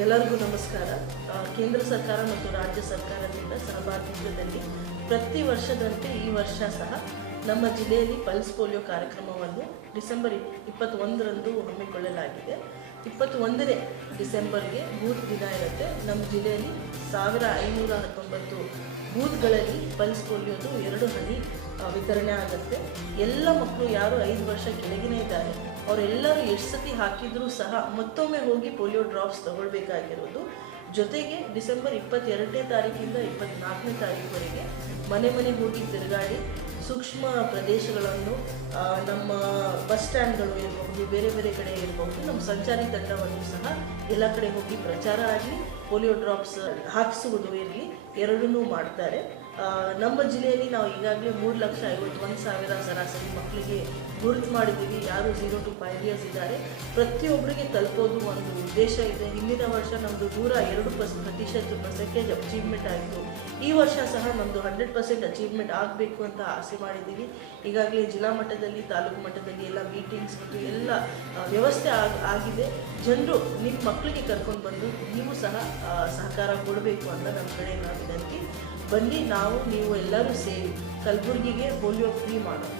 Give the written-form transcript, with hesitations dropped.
ಎಲ್ಲರಿಗೂ ನಮಸ್ಕಾರ. ಕೇಂದ್ರ ಸರ್ಕಾರ ಮತ್ತು ರಾಜ್ಯ ಸರ್ಕಾರದಿಂದ ಸಹಭಾಗಿತ್ವದಲ್ಲಿ ಪ್ರತಿ ವರ್ಷದಂತೆ ಈ ವರ್ಷ ಸಹ ನಮ್ಮ ಜಿಲ್ಲೆಯಲ್ಲಿ ಪಲ್ಸ್ ಪೋಲಿಯೋ ಕಾರ್ಯಕ್ರಮವನ್ನು ಡಿಸೆಂಬರ್ 21ರಂದು ಹಮ್ಮಿಕೊಳ್ಳಲಾಗಿದೆ. 21ನೇ ಡಿಸೆಂಬರ್ಗೆ ಬೂತ್ ದಿನ ಇರುತ್ತೆ. ನಮ್ಮ ಜಿಲ್ಲೆಯಲ್ಲಿ 1519 ಬೂತ್ಗಳಲ್ಲಿ ಪಲ್ಸ್ ಪೋಲಿಯೋದು 2 ಹನಿ ವಿತರಣೆ ಆಗುತ್ತೆ. ಎಲ್ಲ ಮಕ್ಕಳು ಯಾರು 5 ವರ್ಷ ಕೆಳಗಿನ ಇದ್ದಾರೆ ಅವರೆಲ್ಲರೂ ಎಷ್ಟು ಸತಿ ಹಾಕಿದರೂ ಸಹ ಮತ್ತೊಮ್ಮೆ ಹೋಗಿ ಪೋಲಿಯೋ ಡ್ರಾಪ್ಸ್ ತಗೊಳ್ಬೇಕಾಗಿರೋದು. ಜೊತೆಗೆ ಡಿಸೆಂಬರ್ 22ನೇ ತಾರೀಕಿಂದ 24ನೇ ತಾರೀಕುವರೆಗೆ ಮನೆ ಮನೆಗೆ ಹೋಗಿ ತಿರುಗಾಡಿ ಸೂಕ್ಷ್ಮ ಪ್ರದೇಶಗಳನ್ನು, ನಮ್ಮ ಬಸ್ ಸ್ಟ್ಯಾಂಡ್ಗಳು ಇರಬಹುದು, ಬೇರೆ ಬೇರೆ ಕಡೆ ಇರಬಹುದು, ನಮ್ಮ ಸಂಚಾರಿ ತಂಡವನ್ನು ಸಹ ಎಲ್ಲ ಕಡೆ ಹೋಗಿ ಪ್ರಚಾರ ಆಗಲಿ, ಪೋಲಿಯೋ ಡ್ರಾಪ್ಸ್ ಹಾಕಿಸುವುದು ಇರಲಿ, ಎರಡನ್ನೂ ಮಾಡ್ತಾರೆ. ನಮ್ಮ ಜಿಲ್ಲೆಯಲ್ಲಿ ನಾವು ಈಗಾಗಲೇ 3,51,000 ಸರಾಸರಿ ಮಕ್ಕಳಿಗೆ ಗುರುತು ಮಾಡಿದ್ದೀವಿ. ಯಾರು 0 to 5 years ಇದ್ದಾರೆ ಪ್ರತಿಯೊಬ್ಬರಿಗೆ ತಲುಪೋದು ಒಂದು ಉದ್ದೇಶ ಇದೆ. ಹಿಂದಿನ ವರ್ಷ ನಮ್ಮದು 102% ಅಚೀವ್ಮೆಂಟ್ ಆಯಿತು. ಈ ವರ್ಷ ಸಹ ನಮ್ಮದು 100% ಅಚೀವ್ಮೆಂಟ್ ಆಗಬೇಕು ಅಂತ ಆಸೆ ಮಾಡಿದ್ದೀವಿ. ಈಗಾಗಲೇ ಜಿಲ್ಲಾ ಮಟ್ಟದಲ್ಲಿ, ತಾಲೂಕು ಮಟ್ಟದಲ್ಲಿ ಎಲ್ಲ ಮೀಟಿಂಗ್ಸ್ ಮತ್ತು ಎಲ್ಲ ವ್ಯವಸ್ಥೆ ಆಗಿದೆ. ಜನರು ನಿಮ್ಮ ಮಕ್ಕಳಿಗೆ ಕರ್ಕೊಂಡು ಬಂದು ನೀವು ಸಹ ಸಹಕಾರ ಕೊಡಬೇಕು ಅಂತ ನಮ್ಮ ಕಡೆ ನಾವು ವಿನಂತಿ. ಬನ್ನಿ, ನೀವು ಎಲ್ಲರೂ ಸೇರಿ ಕಲಬುರಗಿಗೆ ಪೋಲಿಯೋ ಫ್ರೀ ಮಾಡೋಣ.